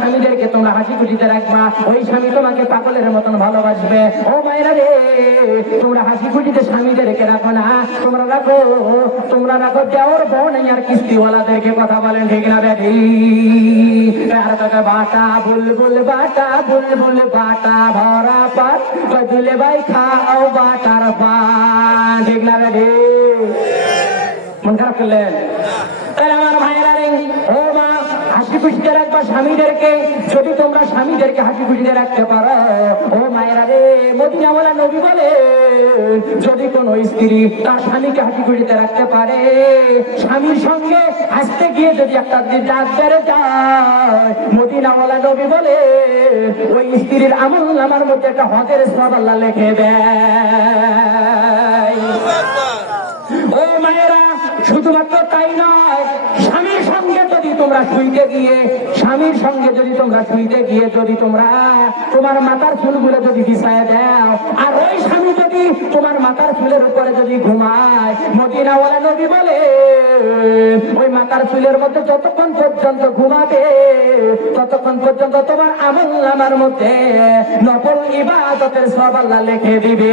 স্বামীদেরকে তোমরা হাসি খুশিতে রাখবা। ওই স্বামী তোমাকে পাগলের মতন ভালোবাসবে। ও মায়েরা রে, তোমরা হাসি খুশিতে স্বামীদেরকে রাখো না। তোমরা রাখো তোমরা রাখো দেওয়ার বোন আর কিস্তিওয়ালাদেরকে কথা বলেন, ঠিক না বেটি আর টাকা বাটা, বুলবুল বাটা বাটা, ভরা পাট বদলে ভাই খাও বাটার পান, ঠিক না বেটি মন খারাপ করলেন তাহলে আমার ভাইয়েরা রে ও মা হাসি খুশিতে রাখবা স্বামীদেরকে। যদি তোমরা স্বামীদেরকে হাসি খুশিতে রাখতে পারো, ও মায়েরা রে মদিনা বলা নবী বলে, যদি কোন স্ত্রী তার স্বামীকে হাসি খুশিতে রাখতে পারে, স্বামীর সঙ্গে হাসতে গিয়ে যদি একটা দিন ডাক বেড়ে যায় মদিনা বলা নবী বলে, ওই স্ত্রীর আমল আমার মধ্যে একটা হজের সব লিখে দেয়। ও মায়েরা শুধুমাত্র তাই নয়, স্বামীর সঙ্গে যদি তোমরা শুইতে গিয়ে, স্বামীর সঙ্গে যদি তোমরা শুইতে গিয়ে যদি তোমরা তোমার মাথার চুলগুলো যদি বিছায় দাও, আর ওই স্বামী যদি তোমার মাথার চুলের উপরে যদি ঘুমায়, মদিনাওয়ালা নবী বলে, ওই মাথার চুলের মধ্যে যতক্ষণ পর্যন্ত ঘুমাবে, ততক্ষণ পর্যন্ত তোমার আমল আমার মধ্যে নকল ইবাদতের সব আল্লাহ লিখে দিবে।